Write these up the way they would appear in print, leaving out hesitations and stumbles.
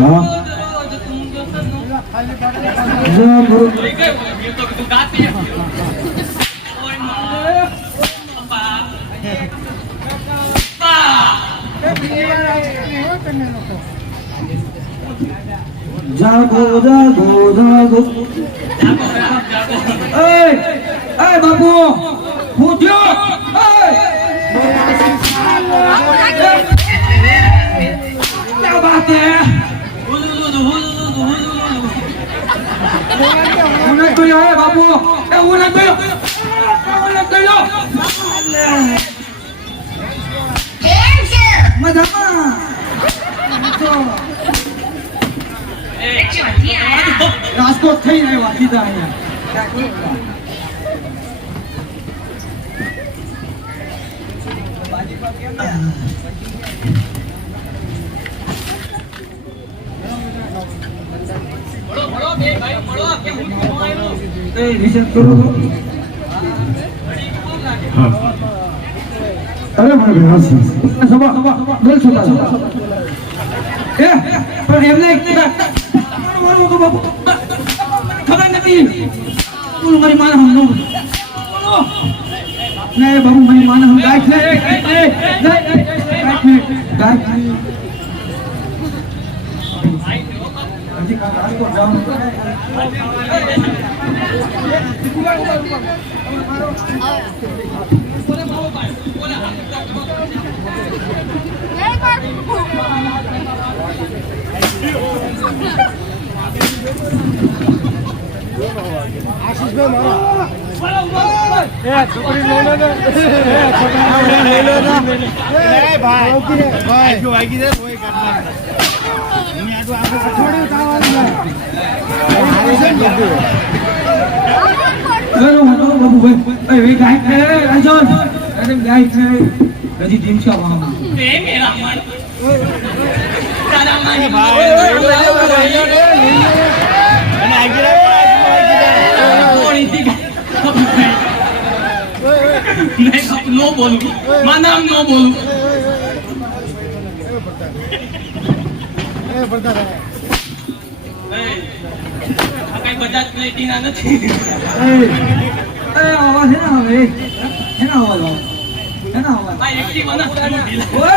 हाँ जागो जागो जागो ए बापू पूछो क्या बात है उन्हें तो है बापू उन्हें तो मजा રાજકોટ થઈ આવ્યા સીધા અહીંયા અરે મને સભા બોલ છો પણ એમને ખબર નથી બોલો મારી માને હમ બોલો નહીં બાબુ મારી માને હમ ગાય છે ગાય હજી કાકા તો જાવ नो बोलू माना नो बोलू कई बजाज प्लेटिना નથી आवाज है ना હવે है ना आवाज भाई एक्टिव बना ओए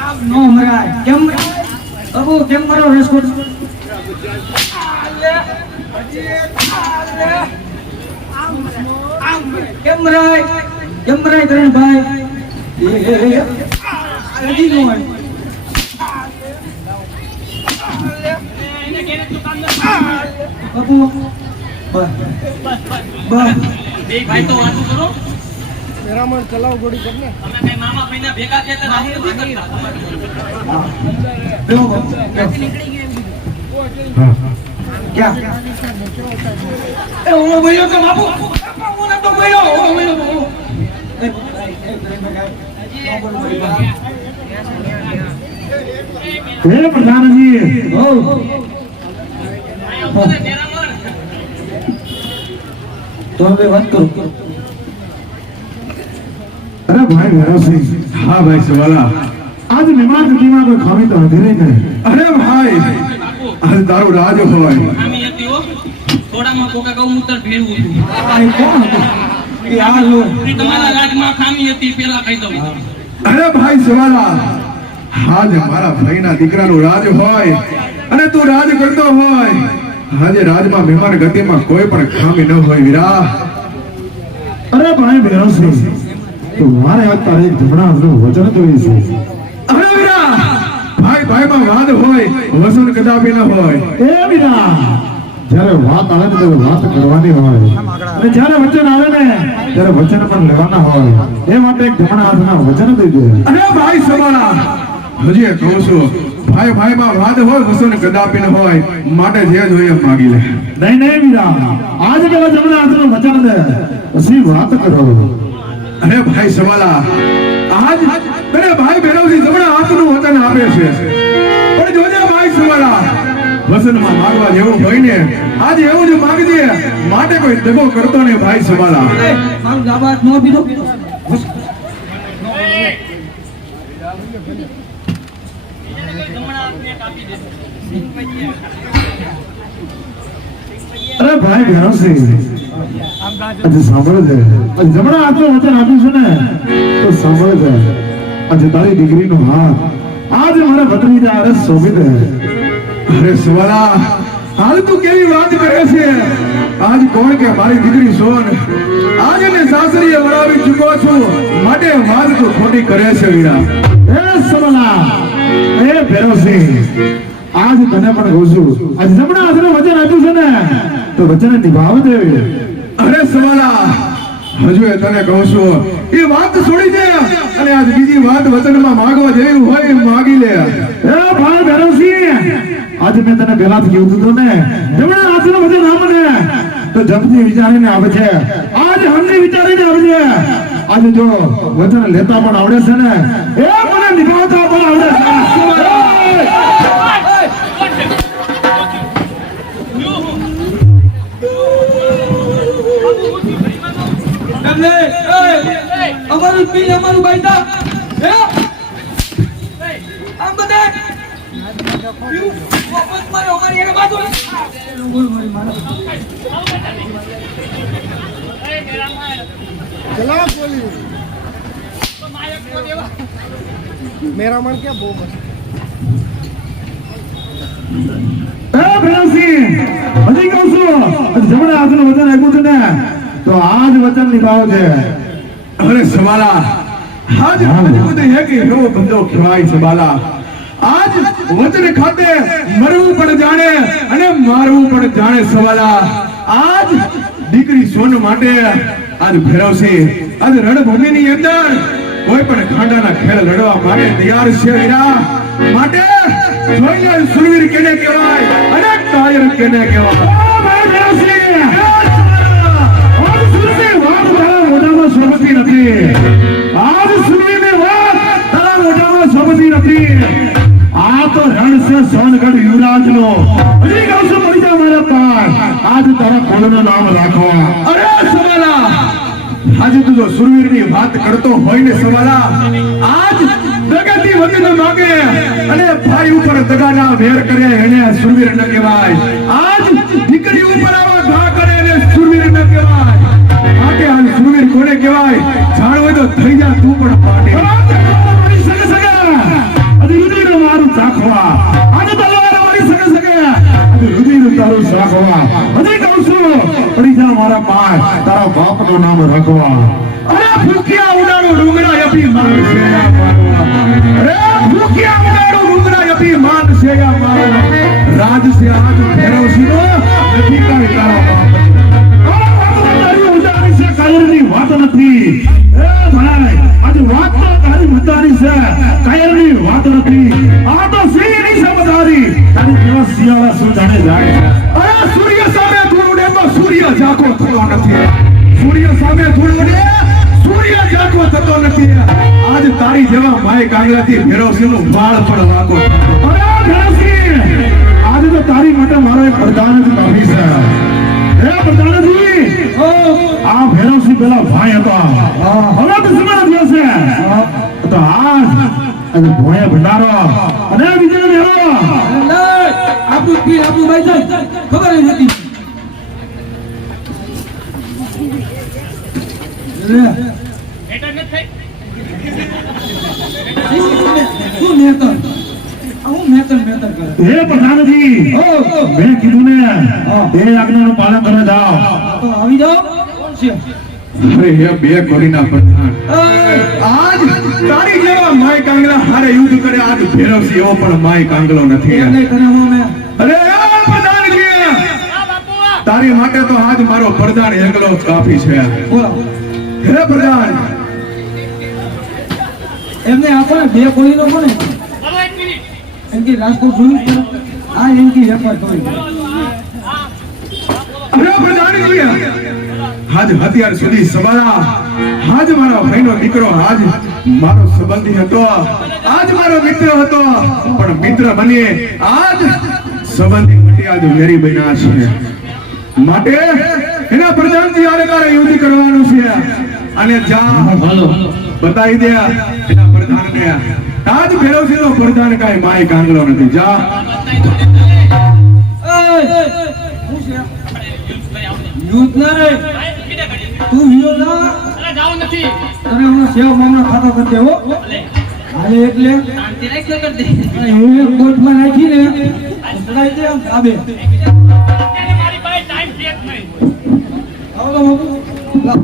आप नो मरा केम अबो केम मारो रेस्कोट કેમ મરાય કરણ ભાઈ હજી નો હોય બાપુ બે ભાઈ તો વાતો કરો મેરા મન ચલાવ ગોડી કરને અમે કઈ મામા ભાઈના ભેગા છે એટલે રાહી નથી કરતા બેહો ક્યાંથી નીકળી ગયો હા क्या ए वो भैया तो बापू वो ना तो भैया वो भैया हे प्रधान जी ओ तो हम बात करो अरे भाई मेरा सिंह हाँ भाई सवाला आज मेहमान की दिमाग में खामी तो अंधेरे करे अरे भाई अरे तारो राज होय खामी હતી હો થોડામાં કોકા ગૌમૂત્ર ભેળવું હતું आई कौन ये आ लो તમારા રાજમાં ખામી હતી પેલા કહી દઉં अरे भाई सवाला आज हमारा भाईना દીકરાનો રાજ હોય અને તું રાજ કરતો હોય આજે રાજમાં મહેમાન ગતિમાં કોઈ પણ ખામી ન હોય વીરા अरे भाई मेरा सिंह तुम्हारे हाथ तारे जमना अपने वचन तो इसे अरे वीरा भाई भाई में वाद होय वसन कदापि न होय ए मीरा જ્યારે વાત આવે ને ત્યારે વાત કરવાની હોય અને જ્યારે વચન આવે ને ત્યારે વચન પણ લેવાના હોય એ માટે એક જમણા હાથના વચન દઈ દે અરે ભાઈ સવાલા હજી કહું છું ભાઈ ભાઈ માં વાદ હોય વસન કદાપि ન હોય માટે જે જોઈએ માગી લે નહીં નહીં મીરા આજ પેલા જમણા હાથનું વચન દે પછી વાત કરો અરે ભાઈ સવાલા આજ મેરે ભાઈ બહેનોથી જમણા હાથનું વચન આપે છે પણ જોજે ભાઈ સવાલા વસનમાં માગવા જેવું હોય ને આજ એવું જ માગજે માટે કોઈ દગો કરતો ને ભાઈ સવાલા મારું દાબા નો બીધો જમણા હાથને કાપી દેજો. અરે ભાઈ ભેરવસિંહ, આજે સાંભળે છે, આજે જમણા હાથનું વચન આપ્યું છે ને તો સાંભળે છે. આજે તારી દીકરીનો હાથ આજે મારા ભત્રીજા અરે શોભિત છે. અરે સવાલા, હાલ તું કેવી વાત કરે છે? આજ કોણ કે મારી દીકરી સોન આજ એને સાસરીએ વળાવી ચૂકો છું, માટે વાત તું ખોટી કરે છે વીરા. એ સવાલા, એ ભેરવસિંહ, આજ તને પણ કહું છું, આજે જમણા હાથનું વચન આપ્યું છે ને તો વચન નિભાવજે. અરે સવાલા, હજુ એ તને કહું છું, એ વાત છોડી દે અને આજ બીજી વાત વચનમાં માંગવા જેવી હોય એ માગી લે. એ ભાઈ ભેરવસિંહ, આજે મેં તને પહેલાથી કીધું હતું ને, જમણા હાથનું વચન આપને તો જપથી વિચારીને આવે છે, આજે હમણે વિચારીને આવે છે. આજે જો વચન લેતા પણ આવડે છે ને એ મને નિભાવતા પણ આવડે છે. એમને અમારું પી અમારું બાઈતા આમ બધા અમારી એને બાજુ चला बोली मेरा मन क्या वो बस એ ભેરવસિંહ, હજી કહું છું, જમણા હાથનું વચન આપ્યું છે ને તો આજ વચન નિભાવો છે. અરે સવાલા, આજ મજબૂત હે કે એવો બંદો કહેવાય સવાલા. આજ વચન ખાતે મરવું પણ જાણે અને મારવું પણ જાણે સવાલા. આજ દીકરી સોન માટે આજ ભેરવસિંહ આજ રણભૂમિની અંદર કોઈ પણ ખાંડાના ખેલ લડવા માટે તૈયાર છે વીરા. માટે જોઈ લે સુરવીર કેને કહેવાય અને કાયર કેને કહેવાય. ઓ ભાઈ ભેરવસિંહ, આજ સુરવીર વાત તારા મોઢામાં શોભતી નથી. આજ સુરવીરની વાત તારા મોઢામાં શોભતી નથી. આ તો રણ છે સોનગઢ યુવરાજનો. હજી કહું છું, મળી જા મારા પાર, આજ તારા કુળનું નામ રાખવા. અરે સવાલા, આજે તું જો સુરવીરની વાત કરતો હોય ને સવાલા, આજ દગાથી વચન માંગે અને ભાઈ ઉપર દગાના વેર કરે એને સુરવીર ન કહેવાય. આજ દીકરી ઉપર આવા ઘા કરે એને સુરવીર ન કહેવાય. માટે આજ સુરવીર કોને કહેવાય જાણવું હોય તો થઈ જા તું પણ પાટે. મારી સગે સગે આજે રુધિરનું મારું ચાખવા, આજે તલવાર મારી સગે સગે આજે રુધિરનું તારું ચાખવા. હજી કહું છું, પડી જા મારા પાર, તારા બાપનું નામ રાખવા. અરે ભૂખ્યા ઉડાડો ડુંગરા અભિમાન છે આ મારવા. અરે ભૂખ્યા ઉડાડો ડુંગરા અભિમાન છે આ મારવા. રાજ છે આજ ભેરવસિંહનો, નથી કાંઈ તારા બાપ. આ વાત તારી ઉજાણી છે, કાયરની વાત નથી. એ ભાઈ, આજે વાત તો તારી મતાની છે, કાયરની વાત નથી. આ તો સિંહની છે બધારી, તારી જેવા શિયાળા શું જાણે જાય છે. અરે સૂર્ય સામે ધૂળ ઉડે તો સૂર્ય જાગો થતો નથી. સૂર્ય સામે ધૂળ ઉડે સૂર્ય જાગો થતો નથી. આજ તારી જેવા માય કાંગલાથી ભેરવસિંહનો વાળ પણ વાગો થતો. અરે ભેરવસિંહ, આજે તો તારી માટે મારો એક વરદાન જ કાફી છે. હે પ્રધાનજી, આ ભેરવસિંહ પેલા ભાઈ હતા, હવે દુશ્મન થયો છે. તો આજ આજે ભોય ભંડારો અને વિજય મેળો. આપણું પી આપણું બાઈતા ખબર જ હતી બેટા નથી થઈ. શું મેતર હું મેતર કરે હે પ્રધાનજી, મેં કીધું ને એ આજ્ઞાનું પાલન કરવા જાઓ. તો આવી જાઓ. કોણ છે? અરે હે બે કોરીના પ્રધાન, આજ તારી જેવા માય કાંગલા હારે યુદ્ધ કરે આજ ભેરવસિંહ એવો પણ માય કાંગલો નથી. એમ નહીં કરે હું મેં અરે પ્રધાનજી, તારી માટે તો આજ મારો પ્રધાન એકલો જ કાફી છે. બોલો હે પ્રધાન, એમને આપણે બે કોળીનો કોને બોલો એક મિનિટ. એમ કે રાજકોટ જોયું છે? આ એમ કે વેપાર કરી અરે પ્રધાનજી, આજ અત્યાર સુધી સવાલા આજ મારા ભાઈનો દીકરો આજ મારો સંબંધી હતો, આજ મારો મિત્ર હતો, પણ મિત્ર બની આજ સંબંધી માટે આજ વેરી બન્યા છે. માટે એના પ્રધાનજી આરે તારે યુદ્ધ કરવાનું છે અને જા બતાવી દે એના પ્રધાનને આજ ભેરવસિંહનો પ્રધાન કાંઈ માય કાંગલો નથી. જા યુદ્ધ ના રે તું હિયો ના અરે જાવ નથી તને હમણાં સેવા મામલા ખાતા કરી દેવો હાલે એટલે શાંતિ રાખ તો કર દે એક બોટમાં નાખીને ચડાઈ દે આમ ધાબે અત્યારે મારી પાસે ટાઈમ છે જ નહીં આવો તો બાપુ લાવ.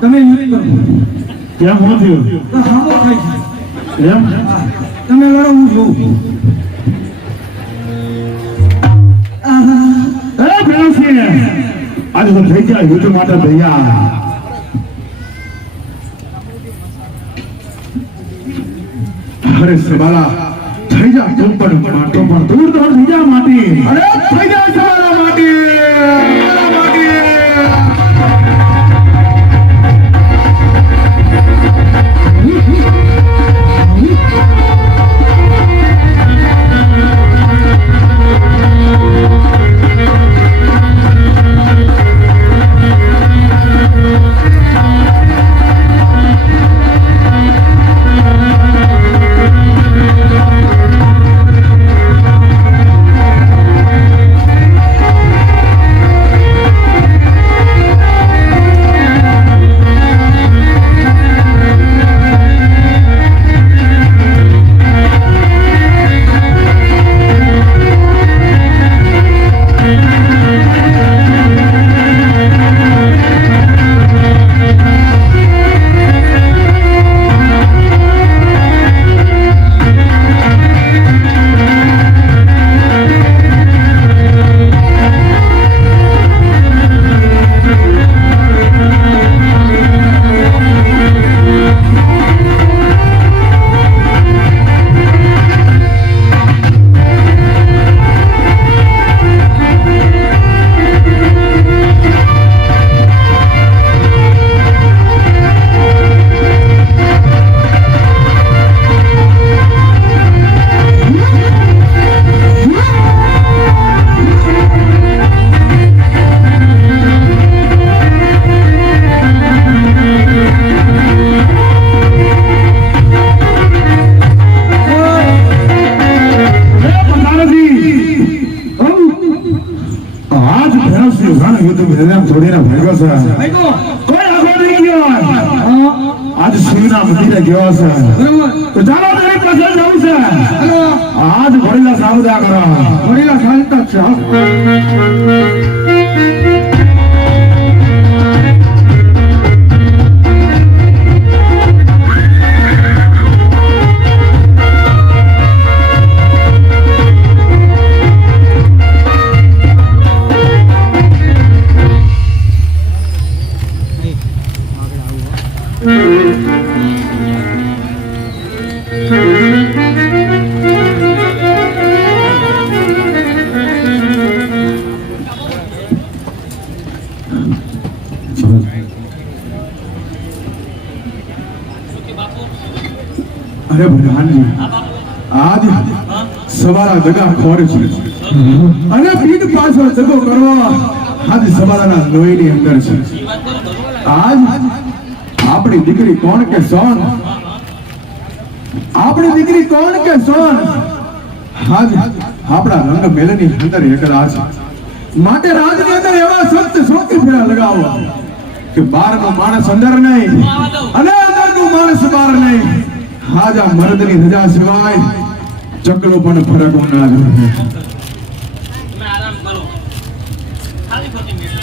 તમે યુદ્ધ કરો કેમ હું થયું તો હામો થાય છે એમ તમે લડો હું જોઉં ભેરવસિંહ આજે તો થઈ ગયા યુદ્ધ માટે તૈયાર. અરે સવાલા થઈ જા તું પણ માટો પણ દૂર દૂર થઈ જા માટી. અરે થઈ જા સવાલા માટી માટી. આજ શિવના મંદિરે ગયો છે તો ચાલો તેની પાસે જવું છે. આજ ભરેલા સાબદા કરો વડીલા શાંત જ છે અરે પ્રધાનજી આજ સવારા દગા ખોર છે અને પીઠ પાછળ દગો કરવો આજ સવારાના લોહીની અંદર છે. આજ આપણી દીકરી કોણ કે સોન, આપણી દીકરી કોણ કે સોન, આજ આપણા રંગ મેલની અંદર એકલા છે. માટે રાજની અંદર એવા સખ્ત સોતી ફેરા લગાવો કે બારનો માણસ અંદર નહીં અને અંદરનું માણસ બહાર નહીં. હાજા મર્દની રજા સિવાય ચકલો પણ ફરક ના રહે. તમે આરામ કરો. ખાલી ખોટી મેટર.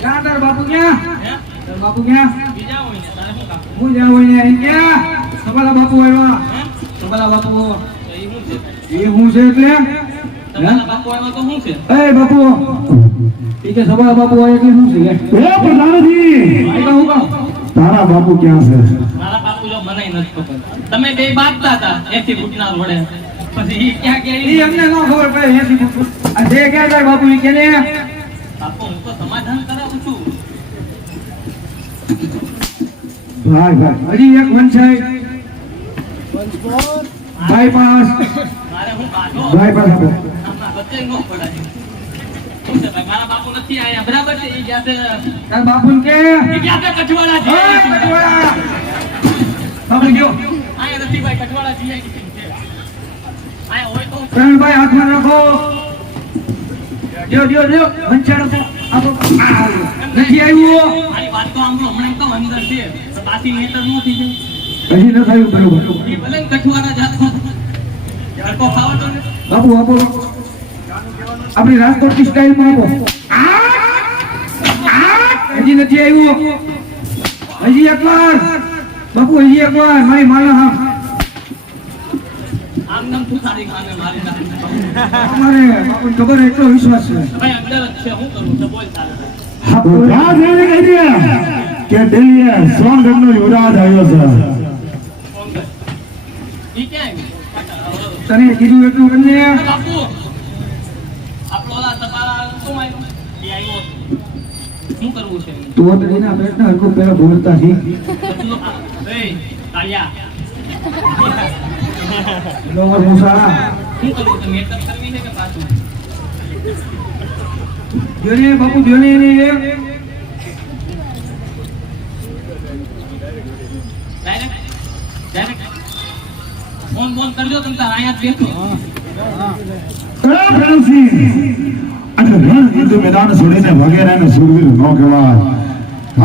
ક્યાં તાર બાપુ ક્યાં? તાર બાપુ ક્યાં? બીજા હોય ને તારે શું કામ? હું જ્યાં હોય ને અહીં ક્યાં? સબાલા બાપુ આવ્યા. સબાલા બાપુ એ શું છે? એ હું છે એટલે તમારા બાપુ આવ્યો તો શું છે? એ બાપુ ઈ કે સબાલા બાપુ આવ્યા એટલે શું છે એ પ્રધાનજી આયલા હું કામ? તારા બાપુ ક્યાં છે? મારા બાપુ જો મને નથી ખબર. તમે બે બાપતા હતા એથી ઘૂંટના રોડે. પછી ઈ ક્યાં ગયા ઈ અમને ન ખબર પડે એથી પૂછું. આ જે ક્યાં તાર બાપુ ઈ કે ને બાપુ હું તો સમાધાન કરાવું છું. ભાઈ ભાઈ હજી એક વંશાઈ બાયપાસ મારે હું કાઢો ભાઈ પાસે આપો. આમાં વચ્ચે ન પડાય. શું છે ભાઈ મારા બાપુ નથી આયા બરાબર છે. ઈ ગયા છે તાર બાપુ કે ઈ ગયા છે કઠવાડા છે. ઓય કટવાળા બાપુ જો આયા નથી ભાઈ કઠવાડા જીઆઈ છે. આયા હોય તો પ્રવીણભાઈ હાથમાં રાખો. જો વંશાડો આપો. નથી આવ્યું મારી વાત તો આમ હમણાં તો અંદર છે. તો બાકી નેતર ન થઈ જાય. હજી ન થયું બરોબર. ઈ ભલે ને કઠવાડા જાતો ધડકો ખાવા તો ને. બાપુ આપો આપણી રાજકોટની સ્ટાઇલમાં આપો. હજી નથી આવ્યું. હજી એકવાર બાપુ હજી એકવાર મારી માના હા આમ નામ તું સારી ખાને મારી સાથે. અમારે બાપુને ખબર એટલો વિશ્વાસ છે. ભાઈ અંદર જ છે હું કરું તો બોલ ચાલે. રાજ એને કહી દે કે દિલ્હી સોનગઢનો યુવરાજ આવ્યો છે. ઈ ક્યાં આવ્યું? તને કીધું એટલું કરીને બાપુ આપણો ઓલા સપા શું આવ્યો? ઈ આવ્યો. શું કરવું છે? તું તો એના પ્રશ્ન હરખું પહેલા બોલતા શીખ. એ કાળિયા લોવર મુસા શું કરવું છે? મેકઅપ કરવી છે કે પાછું? જોને બાપુ જોને એને ડાયરેક્ટ ફોન કરજો તમે તાર અહીંયા જ બેઠો. કયા પ્રણવસિંહ અને રણ યુદ્ધ મેદાન છોડીને વગેરેને સુરવીર ન કહેવાય.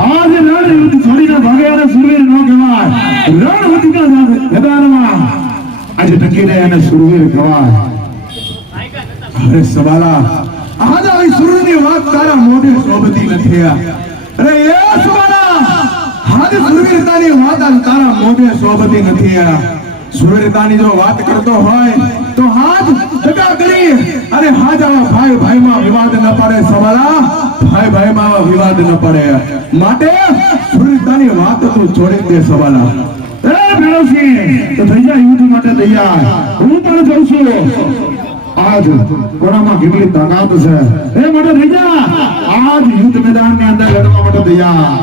આજે રણ યુદ્ધ છોડીને વગેરે સુરવીર ન કહેવાય. રણ યુદ્ધના મેદાનમાં આજે ટકીને એને સુરવીર કહેવાય. અરે સવાલા આજ આવી સુરની વાત તારા મોઢે શોભતી નથી. અરે એ સવાલા આજ સુરવીરતાની વાત આજ તારા મોઢે શોભતી નથી. સુરવીરતાની જો વાત કરતો હોય તો હાથ જગા કરી અને હાજ આવા ભાઈ ભાઈમાં વિવાદ ન પડે. સવાલા ભાઈ ભાઈમાં આવા વિવાદ ન પડે. માટે સુરવીરતાની વાત તું છોડી દે સવાલા. એ પ્રણવસિંહ તો થઈ જા યુદ્ધ માટે તૈયાર. હું પણ જઉં છું. આજ કોનામાં કેટલી તાકાત છે એ માટે થઈ જા. આજ યુદ્ધ મેદાનની અંદર લડવા માટે તૈયાર.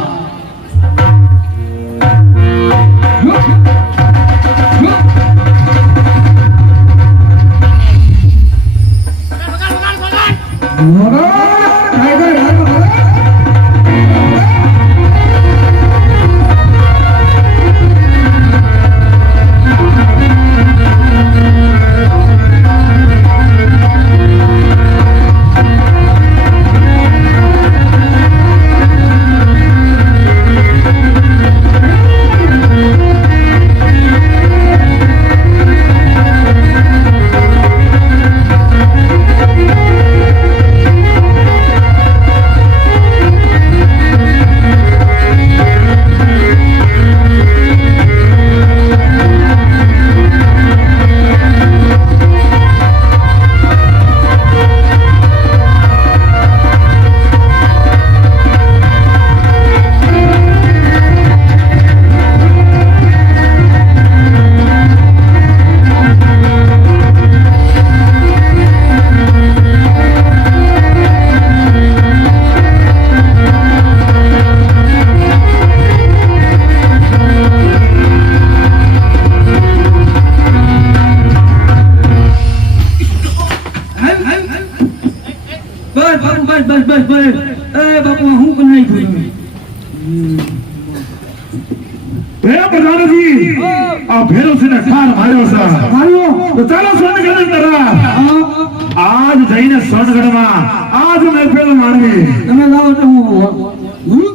એ બાપુ હું પણ નહીં ભૂલું પ્રધાનજી આ ભેરોસીને ઠાર માર્યો છે તો ચાલો સોનગઢ તરફ આજ જઈને સોનગઢમાં આજ મહેફિલ માણવી તમે લાવો તો હું